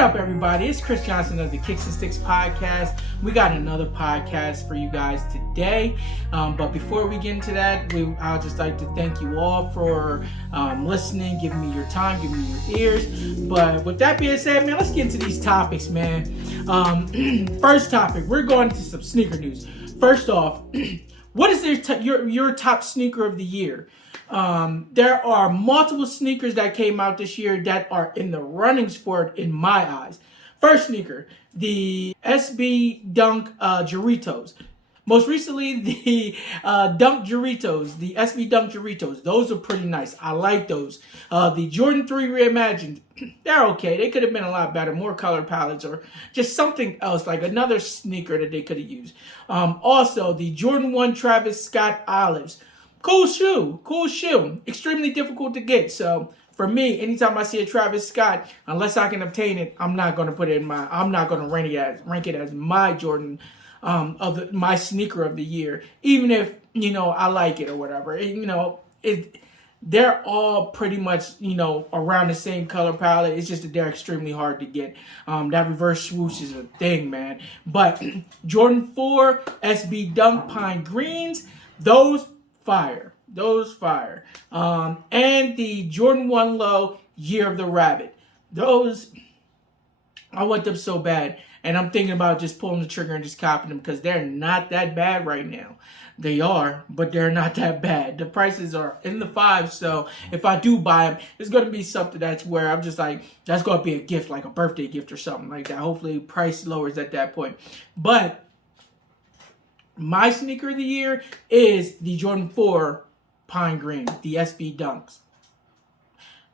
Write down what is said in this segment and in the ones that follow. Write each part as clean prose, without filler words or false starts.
up, everybody? It's Chris Johnson of the Kicks and Sticks podcast. We got another podcast for you guys today. But before we get into that, I'd just like to thank you all for listening, giving me your time, giving me your ears. But with that being said, man, let's get into these topics, man. First topic, we're going into some sneaker news. First off, what is your top sneaker of the year? There are multiple sneakers that came out this year that are in the runnings for it in my eyes. First sneaker, the SB Dunk Doritos. Most recently, the Dunk Doritos, the SB Dunk Doritos. Those are pretty nice. I like those. The Jordan 3 Reimagined, they're okay. They could have been a lot better, more color palettes or just something else, like another sneaker that they could have used. Also, the Jordan 1 Travis Scott Olives. Cool shoe. Extremely difficult to get. So for me, anytime I see a Travis Scott, unless I can obtain it, I'm not going to put it in I'm not going to rank it as my Jordan my sneaker of the year, even if I like it or whatever. They're all pretty much around the same color palette. It's just that they're extremely hard to get. That reverse swoosh is a thing, man. But Jordan 4 SB Dunk Pine Greens, those fire. And the Jordan 1 Low Year of the Rabbit. Those, I want them so bad. And I'm thinking about just pulling the trigger and just copying them because they're not that bad right now. They are, but they're not that bad. The prices are in the $5s, so if I do buy them, it's going to be something that's where I'm just like, that's going to be a gift, like a birthday gift or something like that. Hopefully price lowers at that point. But my sneaker of the year is the Jordan 4 Pine Green, the SB Dunks.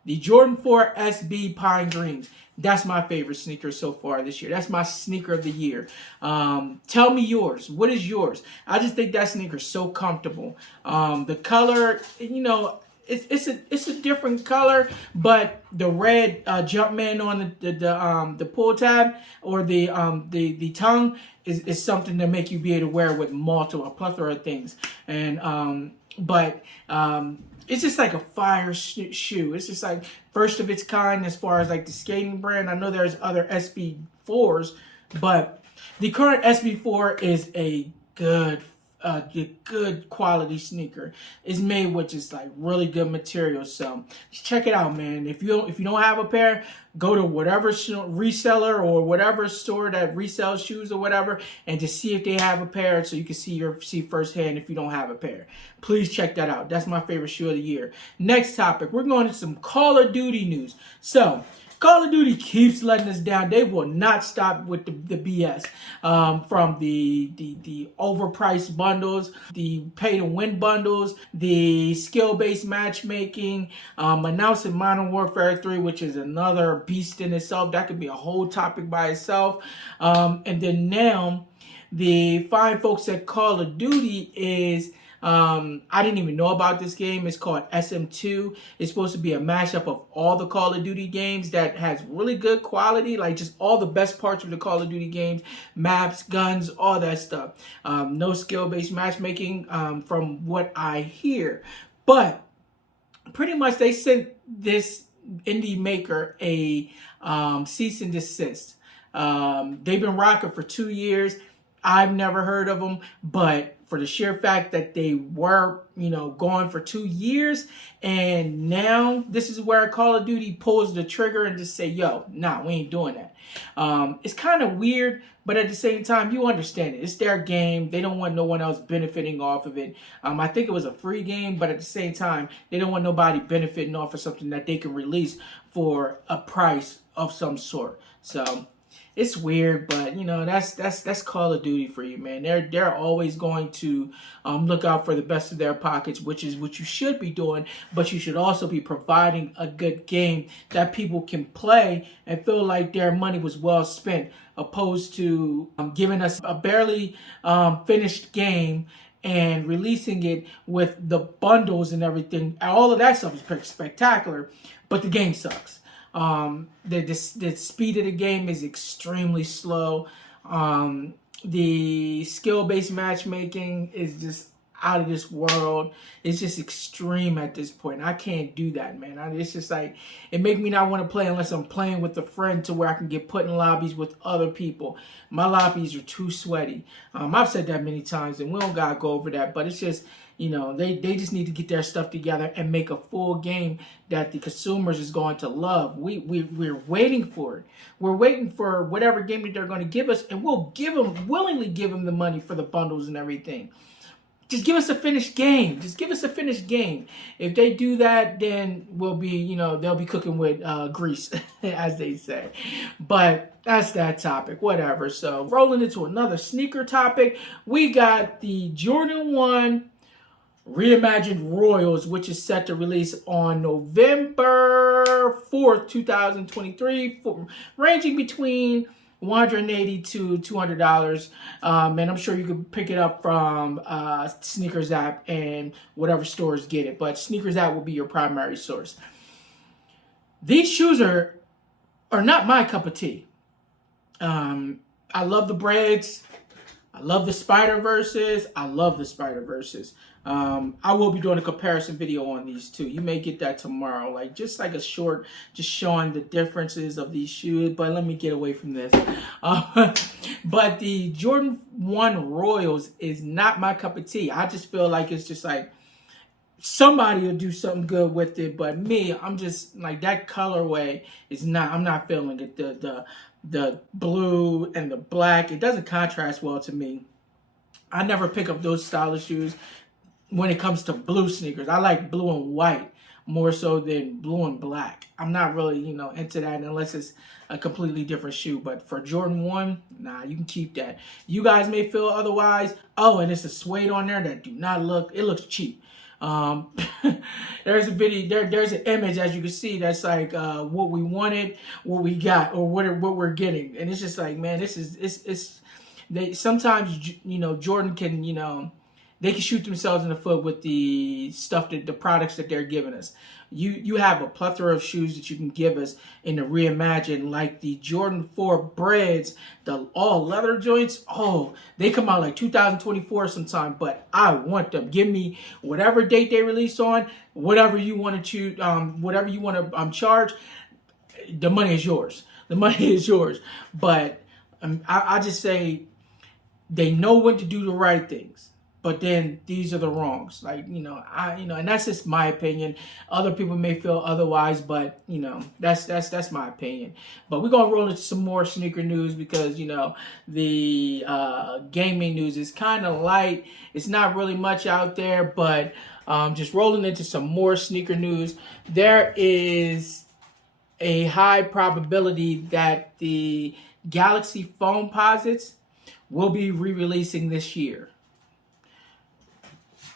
The Jordan 4 SB Pine Greens. That's my favorite sneaker so far this year. That's my sneaker of the year. Tell me yours. What is yours? I just think that sneaker is so comfortable. The color, it's a different color, but the red Jumpman on the pull tab or the tongue is something to make you be able to wear with a plethora of things. And it's just like a fire shoe. It's just like first of its kind as far as like the skating brand. I know there's other SB4s, but the current SB4 is a good quality sneaker. It's made with just like really good materials. So just check it out, man. If you don't have a pair, go to whatever reseller or whatever store that resells shoes or whatever, and just see if they have a pair, so you can see firsthand if you don't have a pair. Please check that out. That's my favorite shoe of the year. Next topic, we're going to some Call of Duty news. So Call of Duty keeps letting us down. They will not stop with the BS. From the overpriced bundles, the pay-to-win bundles, the skill-based matchmaking, announcing Modern Warfare 3, which is another beast in itself. That could be a whole topic by itself. And then now, the fine folks at Call of Duty is... I didn't even know about this game. It's called SM2. It's supposed to be a mashup of all the Call of Duty games that has really good quality, like just all the best parts of the Call of Duty games, maps, guns, all that stuff. No skill-based matchmaking from what I hear. But pretty much they sent this indie maker a cease and desist. They've been rocking for 2 years. I've never heard of them, but for the sheer fact that they were, going for 2 years, and now this is where Call of Duty pulls the trigger and just say, yo, nah, we ain't doing that. It's kind of weird, but at the same time, you understand it. It's their game. They don't want no one else benefiting off of it. I think it was a free game, but at the same time, they don't want nobody benefiting off of something that they can release for a price of some sort. So it's weird, but that's Call of Duty for you, man. They're always going to look out for the best of their pockets, which is what you should be doing. But you should also be providing a good game that people can play and feel like their money was well spent, opposed to giving us a barely finished game and releasing it with the bundles and everything. All of that stuff is pretty spectacular, but the game sucks. The speed of the game is extremely slow. The skill-based matchmaking is just, out of this world. It's just extreme at this point. I can't do that, man. It's just like, it make me not want to play unless I'm playing with a friend to where I can get put in lobbies with other people. My lobbies are too sweaty. I've said that many times, and we don't gotta go over that, but it's just, you know, they just need to get their stuff together and make a full game that the consumers is going to love. We're waiting for it. We're waiting for whatever game that they're going to give us, and we'll willingly give them the money for the bundles and everything. Just give us a finished game. Just give us a finished game. If they do that, then we'll be, you know, they'll be cooking with grease, as they say. But that's that topic, whatever. So rolling into another sneaker topic, we got the Jordan 1 Reimagined Royals, which is set to release on November 4th, 2023, ranging between $180 to $200, and I'm sure you can pick it up from Sneakers app and whatever stores get it, but Sneakers app will be your primary source. These shoes are not my cup of tea. I love the breads. I love the Spider-Verses. I love the Spider-Verses. I will be doing a comparison video on these too. You may get that tomorrow, like just like a short, just showing the differences of these shoes. But let me get away from this. But the Jordan 1 Royals is not my cup of tea. I just feel like it's just like somebody will do something good with it, but me, I'm just like, that colorway is not. I'm not feeling it. The blue and the black, it doesn't contrast well to me. I never pick up those style of shoes. When it comes to blue sneakers, I like blue and white more so than blue and black. I'm not really, you know, into that unless it's a completely different shoe. But for Jordan 1, nah, you can keep that. You guys may feel otherwise. Oh, and it's a suede on there that do not look, it looks cheap. There's a video, there's an image, as you can see, that's like what we wanted, what we got, or what we're getting. And it's just like, man, this is, it's they sometimes, you know, Jordan can, you know, they can shoot themselves in the foot with the stuff, that the products that they're giving us. You have a plethora of shoes that you can give us in the Reimagined, like the Jordan 4 breads, the all leather joints. Oh, they come out like 2024 sometime, but I want them. Give me whatever date they release on, whatever you want to choose, whatever you want to charge. The money is yours. The money is yours. But I just say they know when to do the right things. But then these are the wrongs. Like, you know, and that's just my opinion. Other people may feel otherwise, but you know, that's my opinion. But we're gonna roll into some more sneaker news because, you know, the gaming news is kind of light. It's not really much out there, but just rolling into some more sneaker news. There is a high probability that the Galaxy FOAMPOSITEs will be re-releasing this year.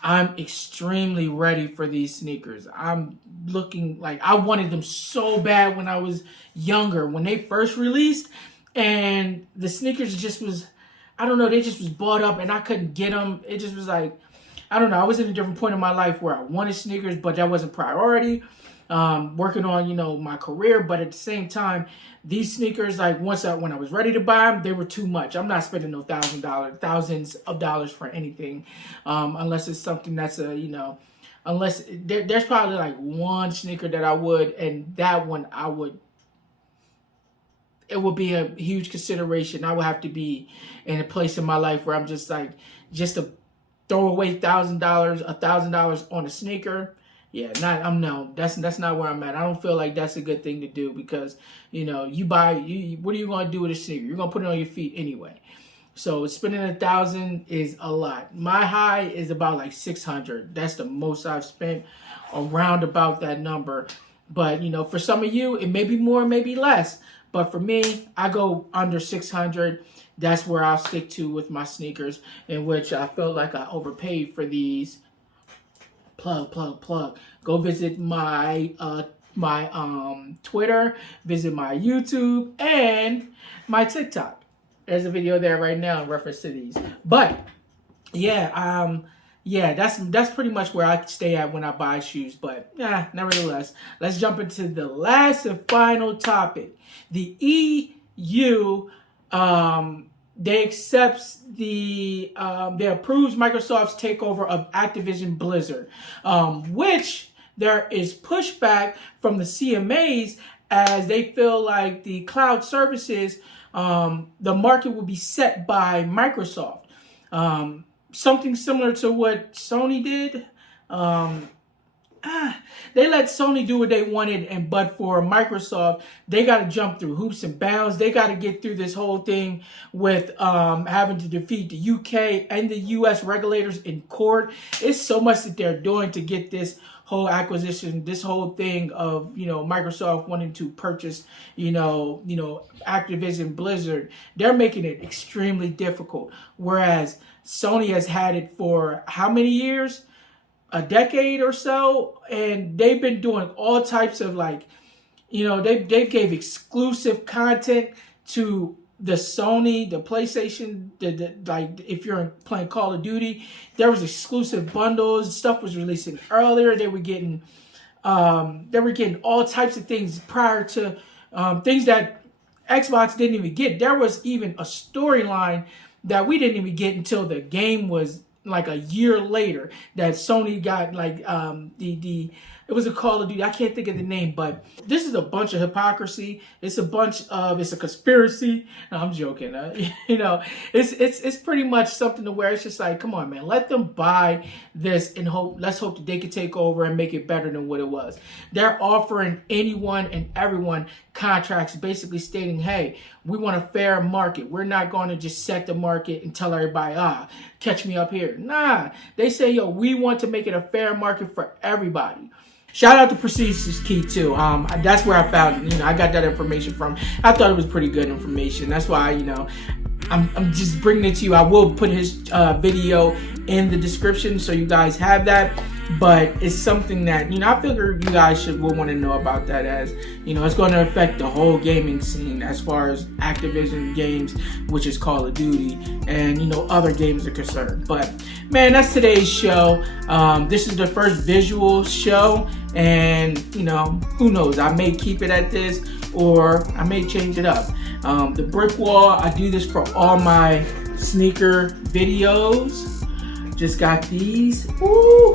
I'm extremely ready for these sneakers. I'm looking like, I wanted them so bad when I was younger, when they first released, and the sneakers just was, I don't know, they just was bought up and I couldn't get them. It just was like, I don't know, I was at a different point in my life where I wanted sneakers, but that wasn't priority. Working on, you know, my career, but at the same time, these sneakers, like when I was ready to buy them, they were too much. I'm not spending no thousands of dollars for anything, unless it's something that's you know, unless there's probably like one sneaker that I would, and that one it would be a huge consideration. I would have to be in a place in my life where I'm just like, just to throw away $1,000 on a sneaker. Yeah, that's not where I'm at. I don't feel like that's a good thing to do because, you know, what are you going to do with a sneaker? You're going to put it on your feet anyway. So spending $1,000 is a lot. My high is about like $600. That's the most I've spent, around about that number. But, you know, for some of you, it may be more, maybe less. But for me, I go under $600. That's where I'll stick to with my sneakers, in which I felt like I overpaid for these. Plug. Go visit my Twitter, visit my YouTube, and my TikTok. There's a video there right now in reference to these. But yeah, that's pretty much where I stay at when I buy shoes. But yeah, nevertheless, let's jump into the last and final topic. The EU they accepts they approves Microsoft's takeover of Activision Blizzard, which there is pushback from the CMAs as they feel like the cloud services, the market will be set by Microsoft. Something similar to what Sony did. They let Sony do what they wanted, but for Microsoft, they got to jump through hoops and bounds. They got to get through this whole thing with having to defeat the UK and the US regulators in court. It's so much that they're doing to get this whole acquisition, this whole thing of, Microsoft wanting to purchase, Activision Blizzard. They're making it extremely difficult. Whereas Sony has had it for how many years? A decade or so, and they've been doing all types of they gave exclusive content to the Sony, the PlayStation, if you're playing Call of Duty, there was exclusive bundles. Stuff was releasing earlier. They were getting all types of things prior to things that Xbox didn't even get. There was even a storyline that we didn't even get until the game was like a year later, that Sony got it was a Call of Duty. I can't think of the name, but this is a bunch of hypocrisy. It's a conspiracy. No, I'm joking. It's pretty much something to where it's just like, come on, man, let them buy this and let's hope that they can take over and make it better than what it was. They're offering anyone and everyone contracts basically stating, hey, we want a fair market. We're not going to just set the market and tell everybody, catch me up here. Nah, they say, yo, we want to make it a fair market for everybody. Shout out to Prestige is Key too. That's where I found, I got that information from. I thought it was pretty good information. That's why, I'm just bringing it to you. I will put his video in the description so you guys have that. But it's something that, I figure you guys will want to know about that, as, it's going to affect the whole gaming scene as far as Activision games, which is Call of Duty, and, other games are concerned. But, man, that's today's show. This is the first visual show, and, who knows? I may keep it at this, or I may change it up. The brick wall, I do this for all my sneaker videos. Just got these. Ooh!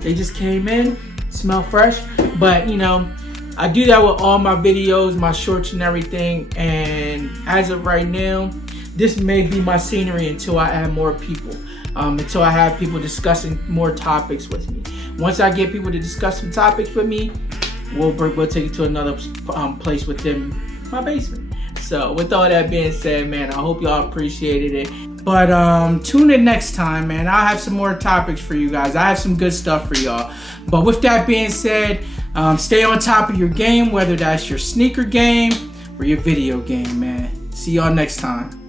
They just came in, smell fresh. But, I do that with all my videos, my shorts and everything. And as of right now, this may be my scenery until I add more people. Until I have people discussing more topics with me. Once I get people to discuss some topics with me, we'll take you to another place within my basement. So with all that being said, man, I hope y'all appreciated it. But tune in next time, man. I'll have some more topics for you guys. I have some good stuff for y'all. But with that being said, stay on top of your game, whether that's your sneaker game or your video game, man. See y'all next time.